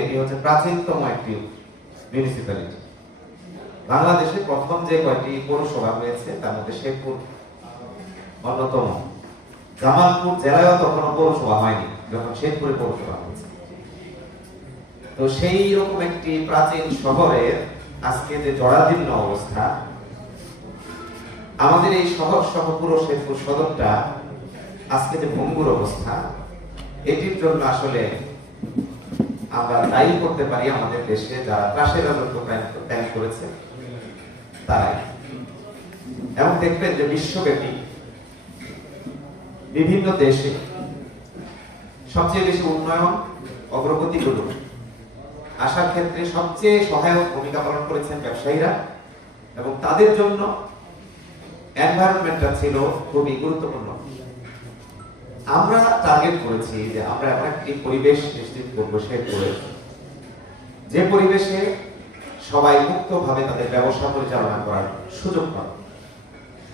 এটি হচ্ছে প্রাচীনতম একটি মিউনিসিপ্যালিটি। বাংলাদেশে প্রথম যে কয়টি পৌরসভা হয়েছে তার মধ্যে শেরপুর অন্যতম। জামালপুর জেলায়ও তখনো পৌরসভা হয়নি যখন শেরপুরে পৌরসভা হয়েছে। তো সেই রকম একটি প্রাচীন শহরের আজকে যে জরাজীর্ণ অবস্থা, আমাদের এই শহর সহ পুরো শেরপুর সদরটা আজকে যে ভঙ্গুর অবস্থা, এটির জন্য আসলে আমরা দায়ী করতে পারি আমাদের দেশে যারা ত্রাসের রাজত্ব কায়েম করেছে তারাই। এবং দেখবেন যে বিশ্বব্যাপী বিভিন্ন দেশে সবচেয়ে বেশি উন্নয়ন অগ্রগতিগুলো আসার ক্ষেত্রে সবচেয়ে সহায়ক ভূমিকা পালন করেছেন ব্যবসায়ীরা, এবং তাদের জন্য এনভায়রনমেন্টটা ছিল খুবই গুরুত্বপূর্ণ। আমরা টার্গেট করেছি যে আমরা এমন একটি পরিবেশ নিশ্চিত করবো শেরপুরে, যে পরিবেশে সবাই মুক্তভাবে তাদের ব্যবসা পরিচালনা করার সুযোগ পাবে।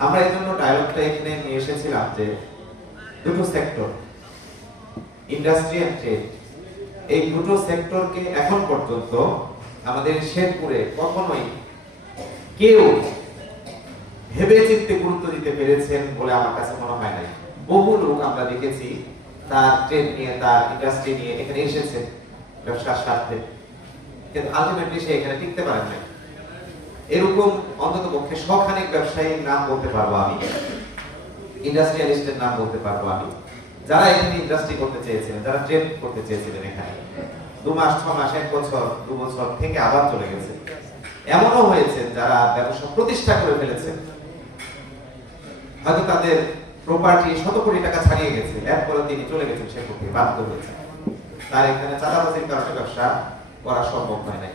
আমরা এই জন্য ডায়ালগটা এখানে নিয়ে এসেছিলাম যে দুটো সেক্টর, ইন্ডাস্ট্রি এন্ড ট্রেড, এই দুটো সেক্টরকে এখন পর্যন্ত আমাদের শেরপুরে কখনোই কেউ ভেবে চিন্তে গুরুত্ব দিতে পেরেছেন বলে আমার কাছে মনে হয় নাই। বহু লোক আমরা দেখেছি তার ট্রেড নিয়ে, তার ইন্ডাস্ট্রি নিয়ে এখানে এসেছে ব্যবসার স্বার্থে, কিন্তু আলটিমেটলি সে এখানে টিকতে পারেন না। এরকম অন্তত পক্ষে শখানেক ব্যবসায়ীর নাম বলতে পারবো আমি, ইন্ডাস্ট্রিয়ালিস্টের নাম বলতে পারবো আমি, যারা এখানে ইন্ডাস্ট্রি করতে চেয়েছিলেন, যারা ট্রেড করতে চেয়েছিলেন এখানে 2 মাস 6 মাস 1 বছর 2 বছর থেকে আবার চলে গেছে। এমনও হয়েছে যারা ব্যবসা প্রতিষ্ঠা করে ফেলেছে, হয়তো তাদের প্রপার্টি শত কোটি টাকা ছাড়িয়ে গেছে, এরপরে তিনি চলে গেছেন, সে করতে বাধ্য হয়েছে। তার এখানে চাঁদাবাজির কারণে ব্যবসা করা সম্ভব হয় নাই,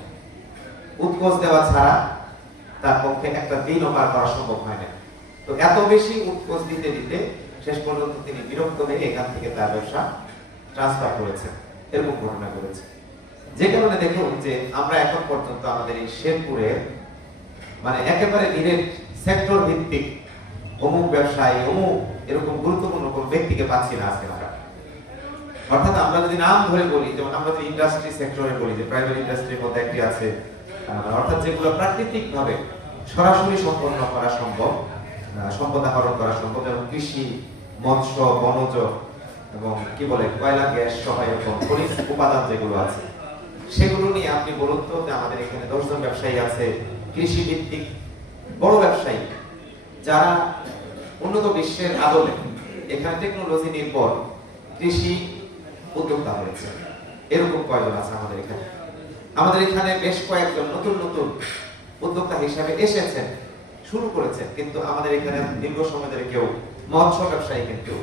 উৎকোচ দেওয়া ছাড়া তার পক্ষে একটা দিনও পার করা সম্ভব হয় না। তো এত বেশি উৎকোচ দিতে দিতে শেষ পর্যন্ত তিনি বিরক্ত হয়ে এখান থেকে তার ব্যবসা ট্রান্সফার করেছেন, এরকম ঘটনা ঘটেছে। যে কারণে দেখুন যে আমরা এখন পর্যন্ত আমাদের এই শেরপুরে মানে একেবারে ডিরেক্ট সেক্টর ভিত্তিক অমুক ব্যবসায়ী অমুক এরকম গুরুত্বপূর্ণ কোন ব্যক্তিকে পাচ্ছি না আজকে আমরা। অর্থাৎ আমরা যদি নাম ধরে বলি, যেমন আমরা যদি ইন্ডাস্ট্রি সেক্টরে বলি যে প্রাইভেট ইন্ডাস্ট্রির মধ্যে একটি আছে, অর্থাৎ যেগুলো প্রাকৃতিক ভাবে সরাসরি সম্পন্ন করা সম্ভব, সম্পদ আহরণ করা সম্ভব, যেমন কৃষি, মৎস্য, বনজ এবং কি বলে কয়লা, গ্যাস সহ এরকম খনিজ উপাদান যেগুলো আছে, সেগুলো নিয়ে আপনি বলুন তো যে আমাদের এখানে 10 জন ব্যবসায়ী আছে কৃষি ভিত্তিক বড় ব্যবসায়ী, যারা উন্নত বিশ্বের আদলে এখানে টেকনোলজি নির্ভর কৃষি উদ্যোক্তা হয়েছে, এরকম কয়জন আছে আমাদের এখানে? আমাদের এখানে বেশ কয়েকজন নতুন নতুন উদ্যোক্তা হিসাবে এসেছেন, শুরু করেছেন, কিন্তু আমাদের এখানে দীর্ঘ সময় ধরে কেউ মৎস্য ব্যবসায়ী কিন্তু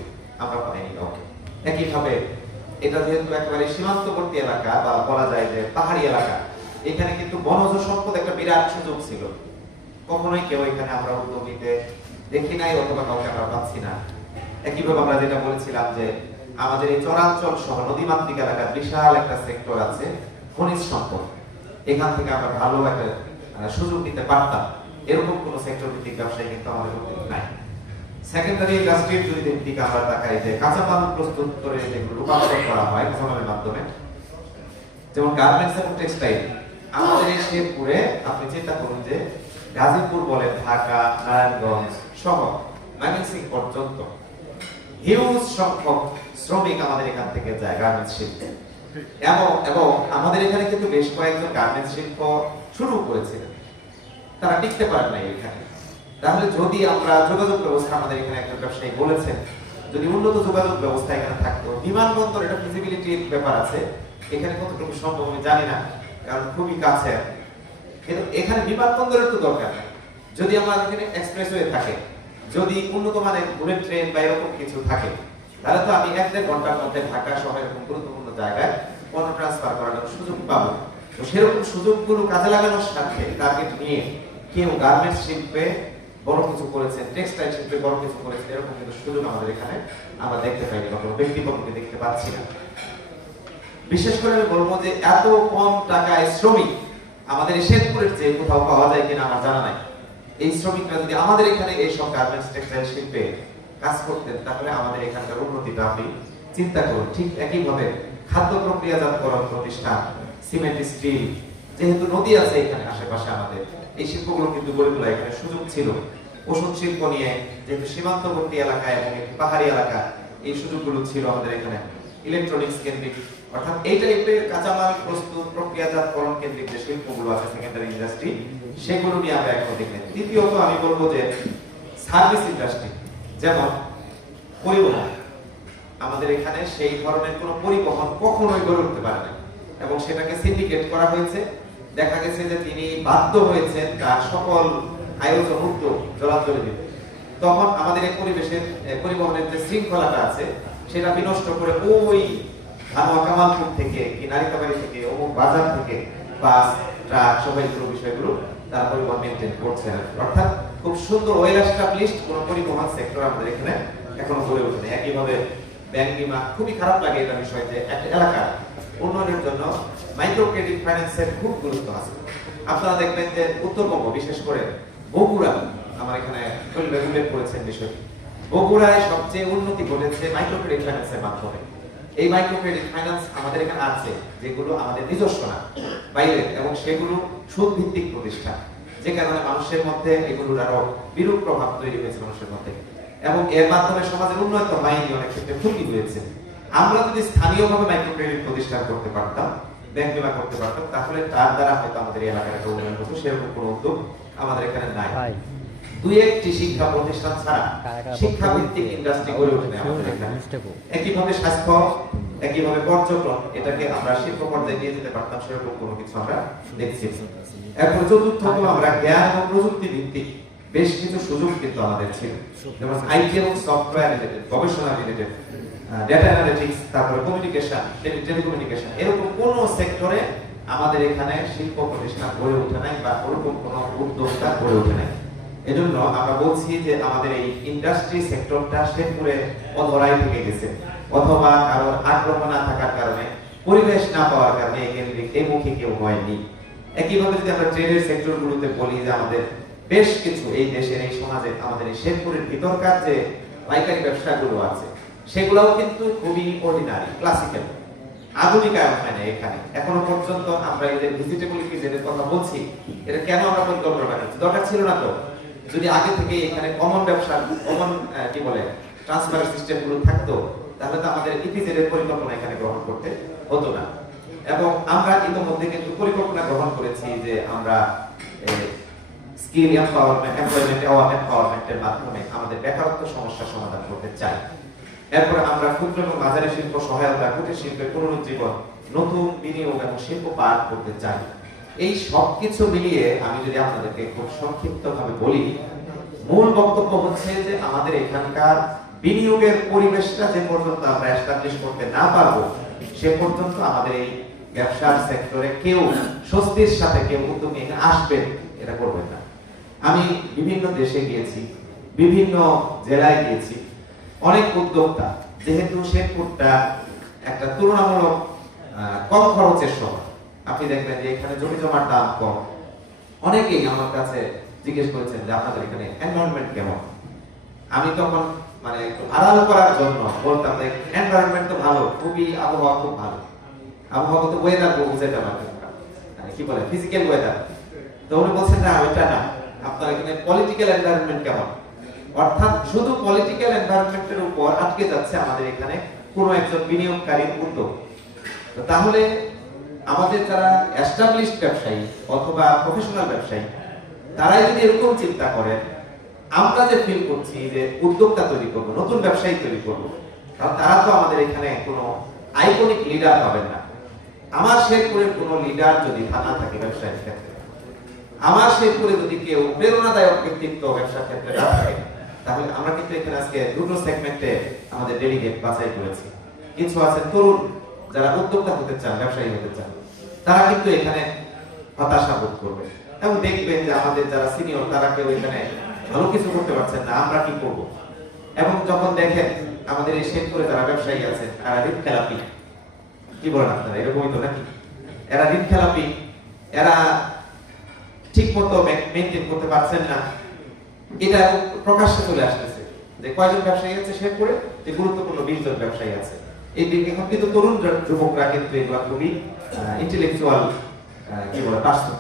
আমরা পাইনি কাউকে। একইভাবে এটা যেহেতু একেবারে সীমান্তবর্তী এলাকা বা বলা যায় যে পাহাড়ি এলাকা, এখানে কিন্তু বনজ সম্পদ একটা বিরাট সুযোগ ছিল, কখনোই কেউ এখানে আমরা উদ্যোগ নিতে দেখি নাই অথবা কাউকে আমরা পাচ্ছি না। একইভাবে আমরা যেটা বলেছিলাম যে আমাদের এই চরাঞ্চল সহ নদীমাতৃক এলাকার বিশাল একটা সেক্টর আছে খনিজ সম্পদ, এখান থেকে আমরা ভালো একটা সুযোগ নিতে পারতাম, এরকম কোন সেক্টর ভিত্তিক ব্যবসায়ী কিন্তু আমাদের মধ্যে নাই। সেকেন্ডারি ইন্ডাস্ট্রির যদি দিকে আমরা তাকাই যে কাঁচামাল প্রস্তুত করে যেগুলো রূপান্তর করা হয় কাঁচামালের মাধ্যমে, যেমন গার্মেন্টস এবং টেক্সটাইল, আমাদের এই শেরপুরে আপনি চিন্তা করুন যে গাজীপুর বলে ঢাকা, নারায়ণগঞ্জ সহ ময়মনসিংহ পর্যন্ত হিউজ সংখ্যক শ্রমিক আমাদের এখান থেকে যায় গার্মেন্টস শিল্পে, এবং আমাদের এখানে কিন্তু বেশ কয়েকজন গার্মেন্টস শিল্প শুরু করেছিলেন, তারা টিকতে পারেন না এখানে। তাহলে যদি আমরা যোগাযোগ ব্যবস্থা, আমাদের এখানে একজন ব্যবসায়ী বলেছেন যদি উন্নত যোগাযোগ ব্যবস্থা এখানে থাকতো, বিমানবন্দর এটা ফিজিবিলিটির ব্যাপার আছে, এখানে কতটুকু সম্ভব আমি জানি না, কারণ খুবই কাছে, কিন্তু এখানে বিমানবন্দরের তো দরকার নেই। যদি আমাদের এখানে এক্সপ্রেসওয়ে থাকে, যদি উন্নত মানের বুলেট ট্রেন বা এরকম কিছু থাকে, তাহলে তো আমি 1-1.5 ঘন্টার মধ্যে ঢাকা সহ এরকম গুরুত্বপূর্ণ জায়গায় পণ্য ট্রান্সফার করার সুযোগ পাবো। তো সেরকম সুযোগগুলো কাজে লাগানোর সাথে টার্গেট নিয়ে কেউ গার্মেন্টস শিল্পে বড় কিছু করেছেন, টেক্সটাইল শিল্পে বড় কিছু করেছেন, এরকম কিন্তু সুযোগ আমাদের এখানে আমরা দেখতে পাইনি বা কোনো ব্যক্তিপক্ষকে দেখতে পাচ্ছি না। বিশেষ করে আমি বলবো যে এত কম টাকায় শ্রমিক আমাদের শেরপুরের যে কোথাও পাওয়া যায় কিনা আমার জানা নাই। এই শ্রমিকরা যদি আমাদের এখানে এই সব গার্মেন্টস টেক্সটাইল শিল্পে কাজ করতেন, তাহলে আমাদের এখানকার উন্নতিটা আপনি চিন্তা করুন। ঠিক একইভাবে খাদ্য প্রক্রিয়াজাতকরণ প্রতিষ্ঠান, সিমেন্ট, স্টিল, যেহেতু নদী আছে এখানে আশেপাশে আমাদের, এই শিল্পগুলো কিন্তু গড়ে তোলা এখানে সুযোগ ছিল। ওষুধ শিল্প নিয়ে, যেহেতু সীমান্তবর্তী এলাকা এবং একটি পাহাড়ি এলাকা, এই সুযোগগুলো ছিল আমাদের এখানে। ইলেকট্রনিক্স কেন্দ্রিক, অর্থাৎ এই টাইপের কাঁচামাল প্রস্তুত প্রক্রিয়াজাতকরণ কেন্দ্রিক যে শিল্পগুলো আছে সেকেন্ডারি ইন্ডাস্ট্রি, সেগুলো নিয়ে আমরা এখন দেখলেন। দ্বিতীয়ত আমি বলবো যে সার্ভিস ইন্ডাস্ট্রি, যেমন পরিবহন। আমাদের এখানে সেই ধরনের কোনো পরিবহন কখনোই গড়ে উঠতে পারে না, এবং সেটাকে সিন্ডিকেট করা হয়েছে। দেখা গেছে যে তিনি বাধ্য হয়েছেন তার সকল আয়োজন উদ্যোগ জলাঞ্জলি দিতে। তখন আমাদের এই পরিবেশের পরিবহনের যে শৃঙ্খলাটা আছে সেটা বিনষ্ট করে ওই ধানোয়া কামালপুর থেকে কি নারিতাবাড়ি থেকে অমুক বাজার থেকে বাস, ট্রাক, সবাইগুলো বিষয়গুলো তারা পরিবহন মেনটেন করছে না। অর্থাৎ খুব সুন্দর ওয়েল এস্টাবলিশড কোনো পরিবহন সেক্টর আমাদের এখানে এখনো গড়ে ওঠেনি। একইভাবে ব্যাংক বিমা, খুবই খারাপ লাগে এটা বিষয় যে একটা এলাকার উন্নয়নের জন্য মাইক্রো ক্রেডিট ফাইন্যান্সের খুব গুরুত্ব আছে। আপনারা দেখবেন যে উত্তরবঙ্গ, বিশেষ করে বগুড়া, আমার এখানে উল্লেখ করেছেন বিষয়টি, বগুড়ায় সবচেয়ে উন্নতি ঘটেছে মাইক্রো ক্রেডিট ফাইন্যান্সের মাধ্যমে। এই মাইক্রো ক্রেডিট ফাইন্যান্স আমাদের এখানে আছে, যেগুলো আমাদের নিজস্ব না, বাইরের, এবং সেগুলো সুদ ভিত্তিক প্রতিষ্ঠান, যে কারণে মানুষের মধ্যে এগুলোর আরো বিরূপ প্রভাব তৈরি হয়েছে মানুষের মধ্যে, এবং এর মাধ্যমে সমাজের উন্নত হয়নি, অনেক ক্ষেত্রে ক্ষতি হয়েছে। আমরা যদি স্থানীয়ভাবে মাইক্রো ক্রেডিট প্রতিষ্ঠান করতে পারতাম, ব্যাংক বিমা করতে পারতাম, তাহলে তার দ্বারা হয়তো আমাদের এই এলাকার একটা উন্নয়ন হতো। সেরকম কোনো উদ্যোগ আমাদের এখানে নাই। দুই একটি শিক্ষা প্রতিষ্ঠান ছাড়া শিক্ষা ভিত্তিক ইন্ডাস্ট্রি গড়ে ওঠে না আমাদের এখানে। একইভাবে স্বাস্থ্য, একইভাবে পর্যটন, এটাকে আমরা শিল্প পর্যায়ে নিয়ে যেতে পারতাম, সেরকম কোনো কিছু আমরা দেখছি। এরপর চতুর্থ হলো আমরা জ্ঞান এবং প্রযুক্তি ভিত্তিক বেশ কিছু সুযোগ কিন্তু আমাদের ছিল, যেমন আইটি এবং সফটওয়্যার রিলেটেড, গবেষণা রিলেটেড, ডেটা অ্যানালিটিক্স, তারপরে কমিউনিকেশন, টেলিকমিউনিকেশন, এরকম কোন সেক্টরে আমাদের এখানে শিল্প প্রতিষ্ঠান গড়ে ওঠে নাই বা ওরকম কোন উদ্যোক্তা গড়ে ওঠে নাই। এজন্য আমরা বলছি যে আমাদের এই ইন্ডাস্ট্রি সেক্টরটা শেরপুরে অধরাই থেকে গেছে, অথবা কারোর আগ্রহ না থাকার কারণে, পরিবেশ না পাওয়ার কারণে এই মুখী কেউ হয়নি। একইভাবে যদি আমরা ট্রেডের সেক্টরগুলোতে বলি যে আমাদের বেশ কিছু এই দেশের, এই সমাজে, আমাদের এই শেরপুরের ভিতরকার যে পাইকারি ব্যবসাগুলো আছে, সেগুলোও কিন্তু খুবই অর্ডিনারি, ক্লাসিক্যাল, আধুনিকায়ন হয় না এখানে এখনো পর্যন্ত। আমরা এদের ভিজিটেবল যেটার কথা বলছি, এটা কেন আমরা পরিকল্পনা বানাচ্ছি? দরকার ছিল না তো? যদি আগে থেকে এখানে কমন ব্যবসা, কমন কি বলে ট্রান্সফার সিস্টেম গুলো থাকতো, তাহলে তো আমাদের ইপিজেড এর পরিকল্পনা এখানে গ্রহণ করতে হতো না। এবং আমরা ইতিমধ্যে কিন্তু পরিকল্পনা গ্রহণ করেছি যে আমরা স্কিল এমপাওয়ারমেন্ট, এমপ্লয়মেন্টের মাধ্যমে আমাদের বেকারত্ব সমস্যার সমাধান করতে চাই। এরপরে আমরা ক্ষুদ্র এবং মাঝারি শিল্প সহায়তা, কুটির শিল্পের পুনরুজ্জীবন, নতুন বিনিয়োগ এবং শিল্প পার্ক করতে চাই। এই সবকিছু মিলিয়ে আমি যদি আপনাদেরকে খুব সংক্ষিপ্ত ভাবে বলি, মূল বক্তব্য হচ্ছে যে আমাদের এখানকার বিনিয়োগের পরিবেশটা যে পর্যন্ত আমরা এস্টাবলিশ করতে না পারবো, সে পর্যন্ত আমাদের এই ব্যবসার সেক্টরে কেউ স্বস্তির সাথে কেউ উদ্যোগ নিয়ে আসবে এটা করবেন না। আমি বিভিন্ন দেশে গিয়েছি, বিভিন্ন জেলায় গিয়েছি, অনেক উদ্যোক্তা, যেহেতু শেরপুরটা একটা তুলনামূলক কম খরচের শহর, আপনি দেখবেন যে এখানে জমি জমার দাম কম। অনেকেই আমার কাছে জিজ্ঞেস করেছেন যে আপনাদের এখানে এনভায়রনমেন্ট কেমন। আমি তখন মানে একটু আড়াল করার জন্য বলতাম যে এনভায়রনমেন্ট তো ভালো, খুবই আবহাওয়া খুব ভালো। আবহাওয়া তো ওয়েদার বুঝাইতে পারবে, কি বলে ফিজিক্যাল ওয়েদার। তো উনি বলছেন না, ওইটা না, আপনার এখানে পলিটিক্যাল এনভায়রনমেন্ট কেমন। অর্থাৎ শুধু পলিটিক্যাল এনভায়রনমেন্টের উপর আটকে যাচ্ছে আমাদের এখানে কোনো একজন বিনিয়োগকারীর উদ্যোগ। তাহলে আমাদের যারা এস্টাবলিশড ব্যবসায়ী অথবা প্রফেশনাল ব্যবসায়ী, তারাই যদি এরকম চিন্তা করেন, আমরা যে ফিল করছি যে উদ্যোক্তা তৈরি করবো, নতুন ব্যবসায়ী তৈরি করবো, কারণ তারা তো আমাদের এখানে কোনো আইকনিক লিডার পাবেন না। আমার শেরপুরের কোনো লিডার যদি না থাকে ব্যবসায়ের ক্ষেত্রে, আমার শেরপুরে যদি কেউ প্রেরণাদায়ক ব্যক্তিত্ব ব্যবসার ক্ষেত্রে না থাকে, তাহলে আমরা কিন্তু এখানে আজকে দুটো সেগমেন্টে আমাদের ডেলিগেট বাছাই করেছি। কিছু আছে তরুণ যারা উদ্যোক্তা হতে চান, ব্যবসায়ী হতে চান, তারা কিন্তু এখানে হতাশা বোধ করবে এবং দেখবেন যে আমাদের যারা সিনিয়র, তারা কেউ এখানে ভালো কিছু করতে পারছেন না, আমরা কি করব। এবং যখন দেখেন আমাদের এই শেরপুরে যারা ব্যবসায়ী আছেন, তারা ঋণ খেলাপি, কি বলেন আপনারা, এরকমই তো নাকি? এরা ঋণ খেলাপি, এরা ঠিক মতো মেনটেন করতে পারছেন না, এটা প্রকাশ্যে চলে আসতেছে যে কয়জন ব্যবসায়ী আছে শেরপুরে, যে গুরুত্বপূর্ণ 20 জন ব্যবসায়ী আছে। এই দিকে এখন কিন্তু তরুণ যুবকরা কিন্তু এগুলা খুবই ইন্টেলেকচুয়াল কি বলে পার্সন,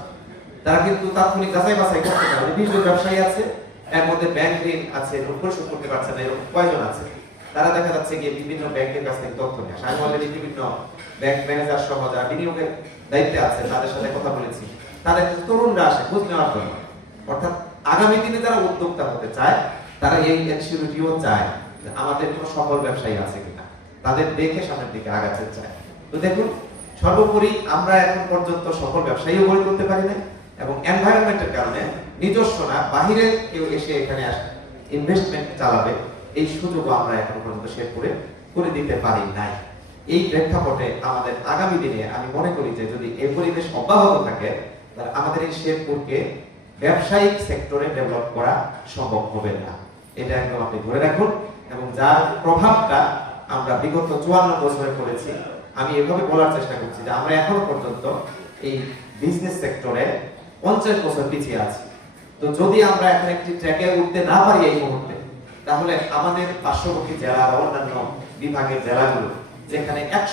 তারা কিন্তু তাৎক্ষণিক যাচাই বাছাই করতে পারে যে 20 জন ব্যবসায়ী আছে, এর মধ্যে ব্যাংক ঋণ আছে, পরিশোধ করতে পারছে না, এরকম কয়জন আছে। তারা দেখা যাচ্ছে গিয়ে বিভিন্ন ব্যাংকের কাছ থেকে তথ্য নিয়ে আসে। আমি অলরেডি বিভিন্ন ব্যাংক ম্যানেজার সহ যারা বিনিয়োগের দায়িত্বে আছে তাদের সাথে কথা বলেছি। তাদের তরুণরা আসে খোঁজ নেওয়ার জন্য, অর্থাৎ আগামী দিনে যারা উদ্যোক্তা হতে চায় তারা এই এনসিউরিটিও চায় যে আমাদের কোনো সফল ব্যবসায়ী আছে কিনা, তাদের দেখে সামনের দিকে আগাতে চায়। তো দেখুন, সর্বোপরি আমরা এখন পর্যন্ত সফল ব্যবসায়ীও গড়ে তুলতে পারি না, এবং এনভায়রনমেন্টের কারণে নিজস্ব না বাহিরে কেউ এসে এখানে ইনভেস্টমেন্ট চালাবে এই সুযোগও আমরা এখন পর্যন্ত শেরপুরে করে দিতে পারি নাই। এই প্রেক্ষাপটে আমাদের আগামী দিনে আমি মনে করি যে যদি এই পরিবেশ অব্যাহত থাকে তাহলে আমাদের এই শেরপুরকে ব্যবসায়িক সেক্টরে ডেভেলপ করা সম্ভব হবে না। এটা একদম আপনি ধরে রাখুন, এবং যার প্রভাবটা আমরা বিগত 54 বছরে করেছি। আমি এভাবে বলার চেষ্টা করছি যে আমরা এখনো পর্যন্ত এই বিজনেস সেক্টরে 50 বছর পিছিয়ে আছি। তো যদি আমরা এখন একটি ট্র্যাকে উঠতে না পারি এই মুহূর্তে, তাহলে আমাদের পার্শ্ববর্তী জেলা বা অন্যান্য বিভাগের জেলাগুলো যেখানে 100